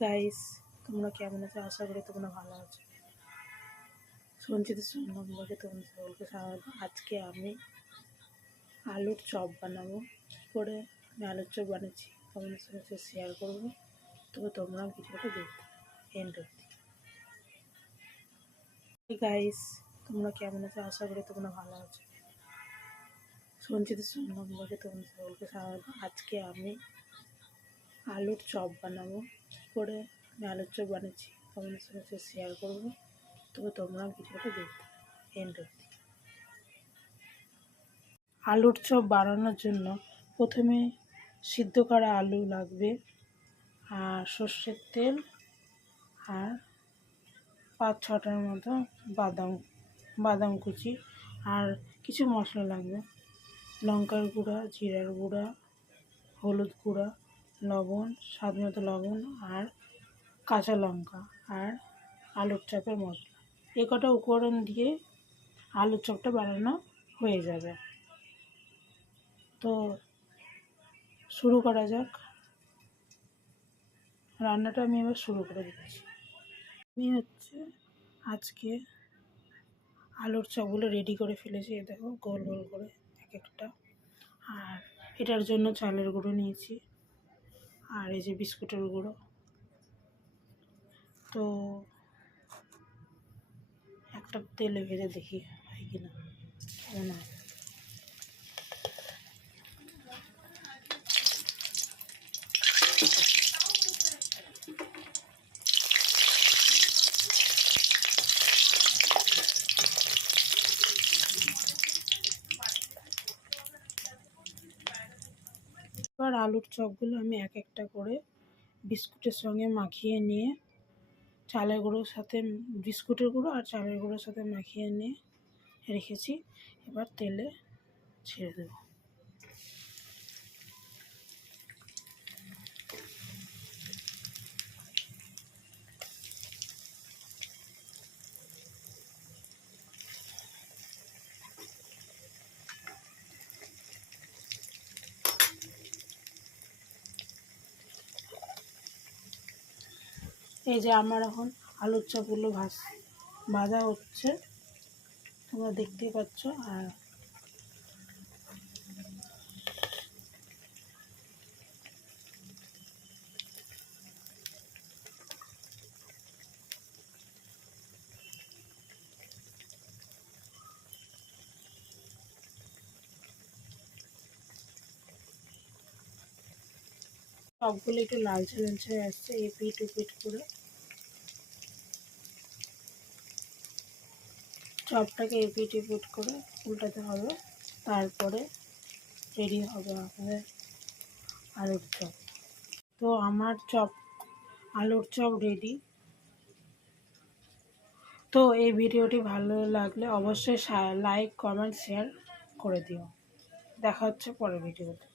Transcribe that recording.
Guys, তোমরা কেমন আছো? আশা করি তোমরা ভালো আছো। সঞ্চিতা সোনাম বলে তোমাদের সকলকে স্বাগত। আজকে আমি আলুর চপ বানাবো। কী করে আমি আলুর চপ বানাচ্ছি তোমাদের সাথে শেয়ার করবো। তবে তোমরা ভিডিওটা দেখতে এন্ড অবধি। গাইস, তোমরা কেমন আছো? আশা করি তোমরা ভালো আছো। সঞ্চিতা সোনাম বলে তোমাদের সকলকে স্বাগত। আজকে আমি আলুর চপ বানাবো। কী করে আমি আলুর চপ বানাচ্ছি তোমাদের সাথে শেয়ার করবো। তবে তোমরা ভিডিওটা দেখতে এন্ড অবধি। আলুর চপ বানানোর জন্য প্রথমে সিদ্ধ করা আলু লাগবে, আর সর্ষের তেল, আর 5-6টার মতো বাদাম কুচি, আর কিছু মশলা লাগবে। লঙ্কার গুঁড়া, জিরার গুঁড়া, হলুদ গুঁড়া, লবণ, স্বাদ মতো লবণ, আর কাঁচা লঙ্কা, আর আলুর চপের মশলা। এ কটা উপকরণ দিয়ে আলুর চপটা বানানো হয়ে যাবে। তো শুরু করা যাক। রান্নাটা আমি এবার শুরু করে দিচ্ছি। আমি আজকে আলুর চপগুলো রেডি করে ফেলেছি। দেখো, গোল গোল করে এক একটা। আর এটার জন্য চালের গুঁড়ো নিয়েছি, আর এই যে বিস্কুটের গুঁড়ো। তো একটা তেলে ভেজে দেখি হয় কিনা, কেমন হয়। এবার আলুর চপগুলো আমি এক একটা করে বিস্কুটের সঙ্গে মাখিয়ে নিয়ে চালের গুঁড়োর সাথে, বিস্কুটের গুঁড়ো আর চালের গুঁড়োর সাথে মাখিয়ে নিয়ে রেখেছি। এবার তেলে ছেড়ে দেবো। এই যে আমার এখন আলুর চপগুলো ভাজা হচ্ছে, তোমরা দেখতেই পাচ্ছ। আর চপগুলো একটু লালচে লালচে হয়ে আসছে, এপিট ওপিট করে। চপটাকে এপিট এপিট করে উল্টাতে হবে, তারপরে রেডি হবে আমাদের আলুর চপ। তো আমার আলুর চপ রেডি। তো এই ভিডিওটি ভালো লাগলে অবশ্যই লাইক, কমেন্ট, শেয়ার করে দিও। দেখা হচ্ছে পরের ভিডিওতে।